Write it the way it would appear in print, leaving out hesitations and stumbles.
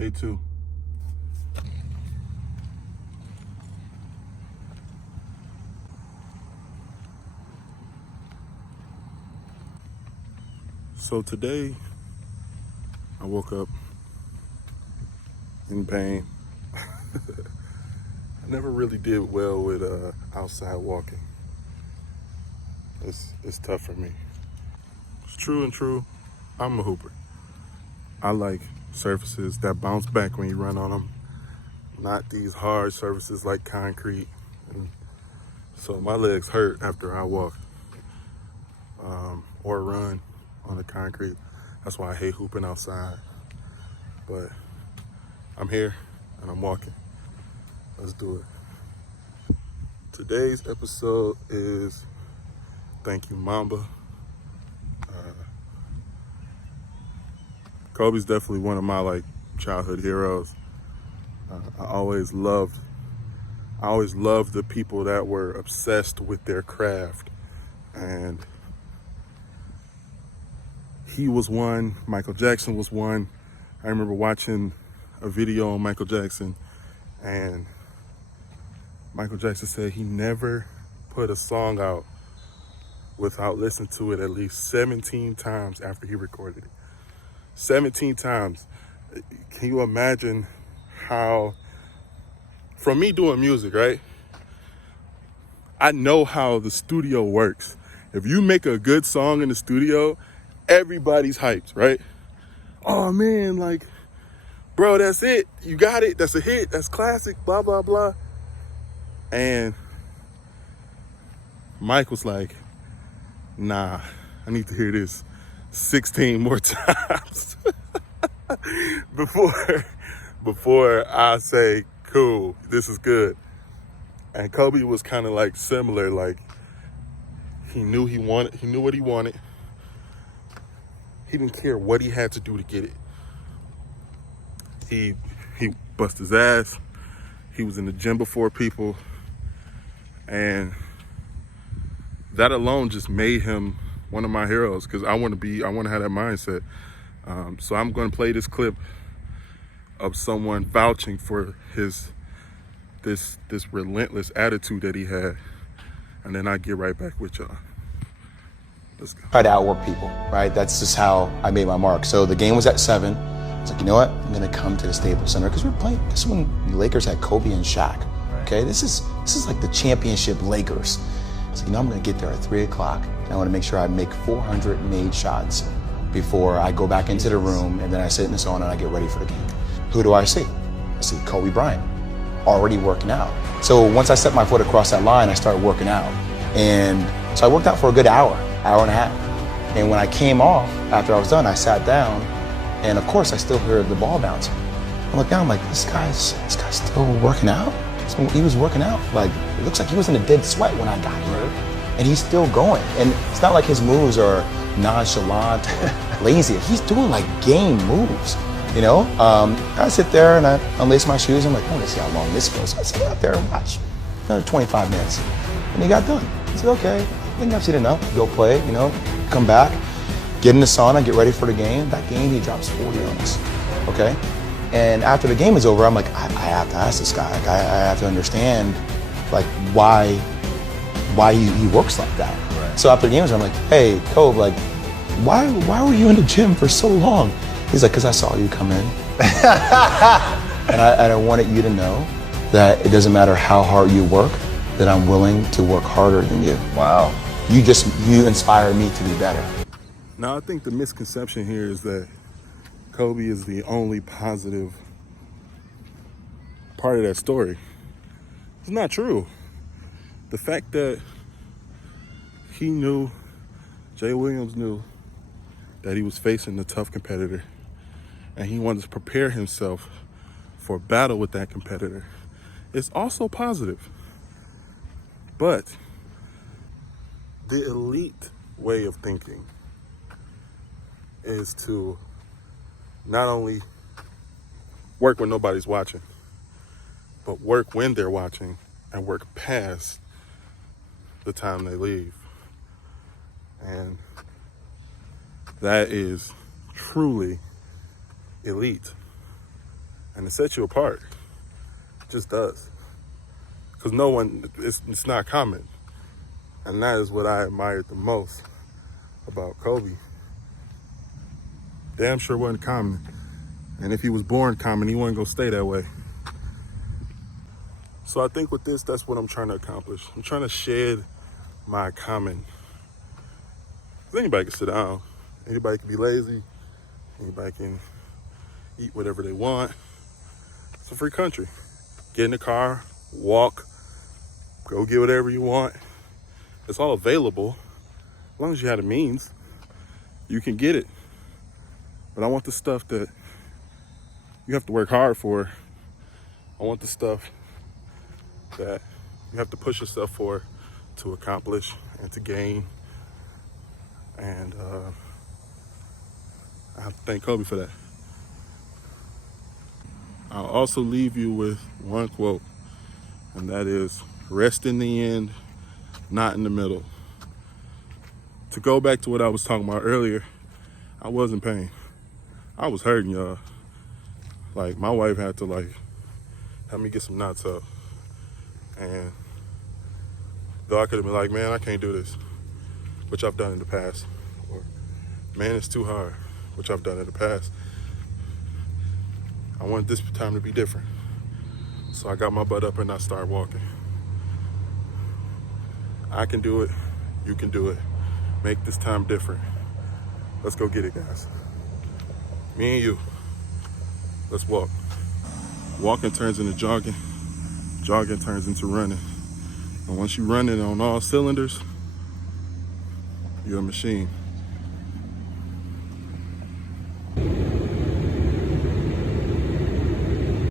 Day 2. So today, I woke up in pain. I never really did well with outside walking. It's tough for me. It's true and true. I'm a hooper. I like surfaces that bounce back when you run on them, not these hard surfaces like concrete. And so my legs hurt after I walk or run on the concrete. That's why I hate hooping outside. But I'm here and I'm walking. Let's do it. Today's episode is Thank You, Mamba. Kobe's definitely one of my childhood heroes. I always loved the people that were obsessed with their craft, and he was one. Michael Jackson was one. I remember watching a video on Michael Jackson, and Michael Jackson said he never put a song out without listening to it at least 17 times after he recorded it. 17 times. Can you imagine how, from me doing music, right? I know how the studio works. If you make a good song in the studio, everybody's hyped, right? Oh man, bro, that's it. You got it. That's a hit. That's classic, blah, blah, blah. And Mike was like, nah, I need to hear this 16 more times before I say, cool, this is good. And Kobe was kind of similar, he knew what he wanted. He didn't care what he had to do to get it. He bust his ass. He was in the gym before people. And that alone just made him one of my heroes, because I want to have that mindset. So I'm going to play this clip of someone vouching for this relentless attitude that he had, and then I get right back with y'all. Let's go. Try to outwork people, right? That's just how I made my mark. So the game was at 7. It's like, you know what? I'm gonna come to the Staples Center, because we're playing. This is when the Lakers had Kobe and Shaq. Okay, this is like the championship Lakers. So I'm gonna get there at 3 o'clock. And I want to make sure I make 400 made shots before I go back into the room, and then I sit in the sauna and I get ready for the game. Who do I see? I see Kobe Bryant, already working out. So once I set my foot across that line, I started working out. And so I worked out for a good hour and a half. And when I came off, after I was done, I sat down, and of course I still heard the ball bouncing. I look down, I'm like, this guy's still working out? So he was working out. It looks like he was in a dead sweat when I got here. And he's still going. And it's not like his moves are nonchalant, lazy. He's doing game moves. I sit there and I unlace my shoes. I'm like, I want to see how long this goes. So I sit out there and watch another 25 minutes. And he got done. I said, okay, I think I've seen enough. Go play, come back, get in the sauna, get ready for the game. That game, he drops 40 on us, okay? And after the game is over, I'm like, I have to ask this guy. I have to understand, why he works like that. Right. So after the game is over, I'm like, hey, Kobe, why were you in the gym for so long? He's like, because I saw you come in. and I wanted you to know that it doesn't matter how hard you work, that I'm willing to work harder than you. Wow. You inspire me to be better. Now, I think the misconception here is that Kobe is the only positive part of that story. It's not true. The fact that Jay Williams knew that he was facing a tough competitor, and he wanted to prepare himself for a battle with that competitor, is also positive. But the elite way of thinking is to not only work when nobody's watching, but work when they're watching and work past the time they leave. And that is truly elite. And it sets you apart. It just does. Because no one, it's not common. And that is what I admired the most about Kobe. Damn sure wasn't common. And if he was born common, he wasn't gonna stay that way. So I think with this, that's what I'm trying to accomplish. I'm trying to shed my common. 'Cause anybody can sit down. Anybody can be lazy. Anybody can eat whatever they want. It's a free country. Get in the car, walk, go get whatever you want. It's all available. As long as you have the means, you can get it. But I want the stuff that you have to work hard for. I want the stuff that you have to push yourself for to accomplish and to gain. And I have to thank Kobe for that. I'll also leave you with one quote, and that is, rest in the end, not in the middle. To go back to what I was talking about earlier, I was in pain. I was hurting, y'all. Like, my wife had to, like, help me get some knots up. And though I could have been like, man, I can't do this, which I've done in the past. Or, man, it's too hard, which I've done in the past. I wanted this time to be different. So I got my butt up and I started walking. I can do it. You can do it. Make this time different. Let's go get it, guys. Me and you. Let's walk. Walking turns into jogging. Jogging turns into running. And once you're running on all cylinders, you're a machine.